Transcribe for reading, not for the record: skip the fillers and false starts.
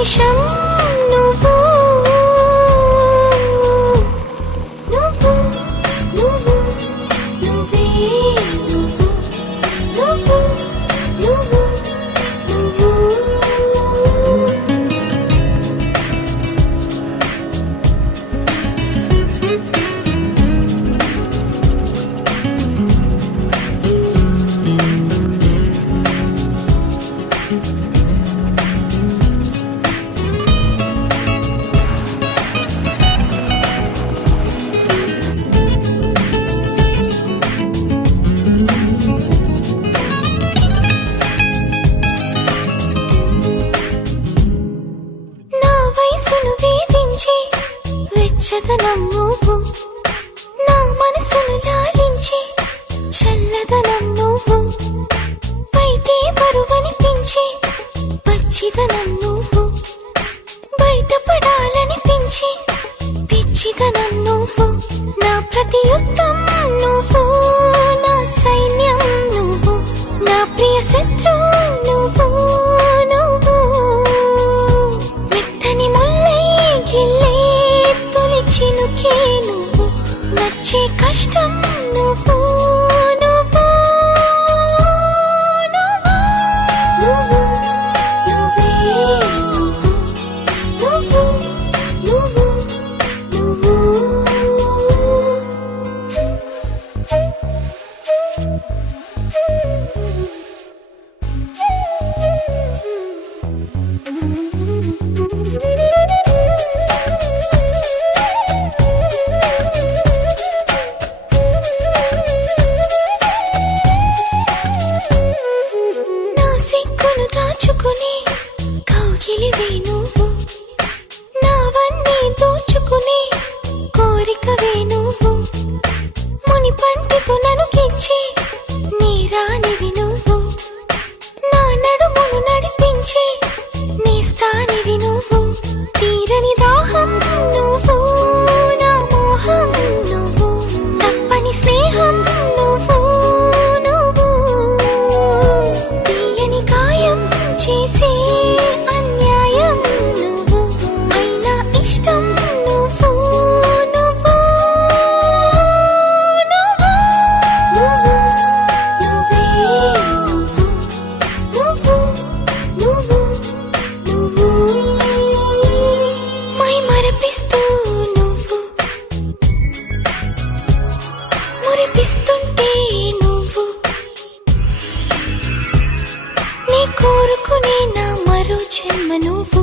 నిమిషం నువ్వు నువ్వు నువ్వు నువ్వే నువ్వు నువ్వు నువ్వు నువ్వు వెచ్చదనం నువ్వు నా మనసును లాలించి చల్లదనం నువ్వు బయటే బరువనిపించి పచ్చిదనం నువ్వు బయటపడాలనిపించి పిచ్చిదనం నువ్వు నా ప్రతి యుద్ధం నువ్వు నా సైన్యం నువ్వు నా ప్రియ శత్రువు నువ్వు నువ్వు మెత్తని ముల్లై గిల్లే చినుకే నువ్వు నచ్చే కష్టం నువ్వు నువ్వు నువ్వు నువ్వు నువ్వే నువ్వు నువ్వు నువ్వు దాచుకుని కౌగిలివే నువ్వు నావన్నీ దోచుకుని కోరికవే నువ్వు ముని పంటితో ననుకించి నీ రాణివి నువ్వు నా నడుమును నడిపించి నీ స్థానివి నువ్వు తీరని దాహం నువ్వు నా మోహం నువ్వు తప్పని స్నేహం నువ్వు చేసే అన్యాయం నువ్వు అయినా ఇష్టం నువ్వు నువ్వు నువ్వు నువ్వు నువ్వే నువ్వు నువ్వు నువ్వు మై మరపిస్తూ నువ్వు మురిపిస్తుంటే నువ్వు నీ కోరుకునే నా మరో జన్మ నువ్వు